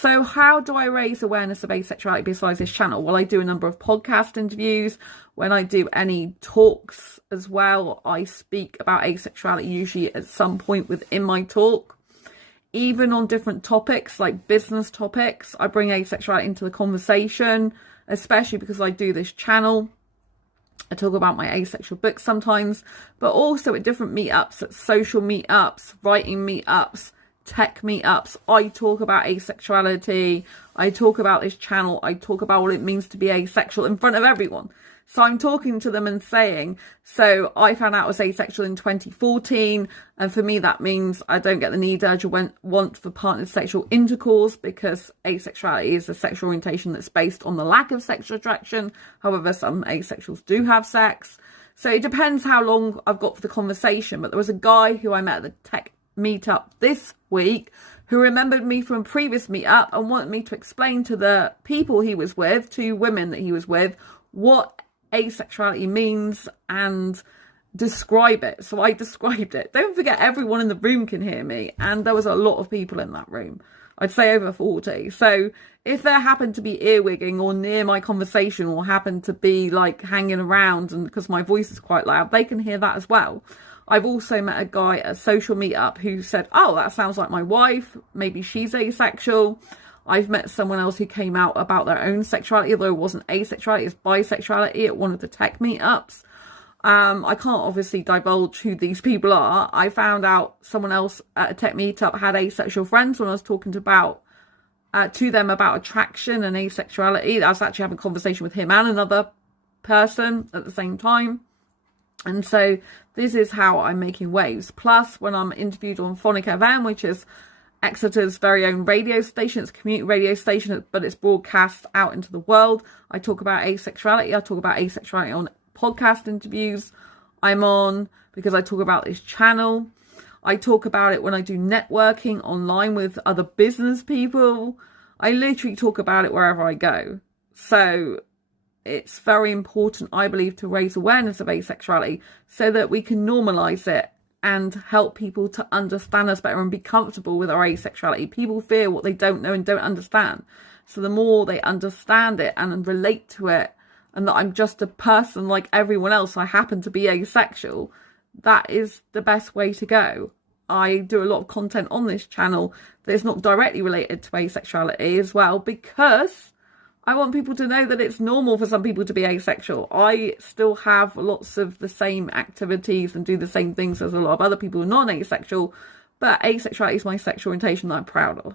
So how do I raise awareness of asexuality besides this channel? Well, I do a number of podcast interviews. When I do any talks as well, I speak about asexuality usually at some point within my talk. Even on different topics, like business topics, I bring asexuality into the conversation, especially because I do this channel. I talk about my asexual books sometimes, but also at different meetups, at social meetups, writing meetups, tech meetups. I talk about asexuality. I talk about this channel. I talk about what it means to be asexual in front of everyone. So I'm talking to them and saying, so I found out I was asexual in 2014. And for me, that means I don't get the need, urge, or want for partnered sexual intercourse, because asexuality is a sexual orientation that's based on the lack of sexual attraction. However, some asexuals do have sex. So it depends how long I've got for the conversation. But there was a guy who I met at the tech meetup this week who remembered me from a previous meetup and wanted me to explain to the people he was with, 2 women that he was with, what asexuality means and describe it. So I described it. Don't forget, everyone in the room can hear me, and there was a lot of people in that room. I'd say over 40. So if there happened to be earwigging or near my conversation, or happened to be like hanging around, and because my voice is quite loud, they can hear that as well. I've also met a guy at a social meetup who said, oh, that sounds like my wife, maybe she's asexual. I've met someone else who came out about their own sexuality, although it wasn't asexuality, it's bisexuality, at one of the tech meetups. I can't obviously divulge who these people are. I found out someone else at a tech meetup had asexual friends when I was talking to them about attraction and asexuality. I was actually having a conversation with him and another person at the same time. And so this is how I'm making waves. Plus, when I'm interviewed on Phonic FM, which is Exeter's very own radio station, it's a community radio station, but it's broadcast out into the world. I talk about asexuality. I talk about asexuality on podcast interviews I'm on, because I talk about this channel. I talk about it when I do networking online with other business people. I literally talk about it wherever I go. So it's very important, I believe, to raise awareness of asexuality so that we can normalize it and help people to understand us better and be comfortable with our asexuality. People fear what they don't know and don't understand. So the more they understand it and relate to it, and that I'm just a person like everyone else, I happen to be asexual, that is the best way to go. I do a lot of content on this channel that is not directly related to asexuality as well, because I want people to know that it's normal for some people to be asexual. I still have lots of the same activities and do the same things as a lot of other people who are non-asexual, but asexuality is my sexual orientation that I'm proud of.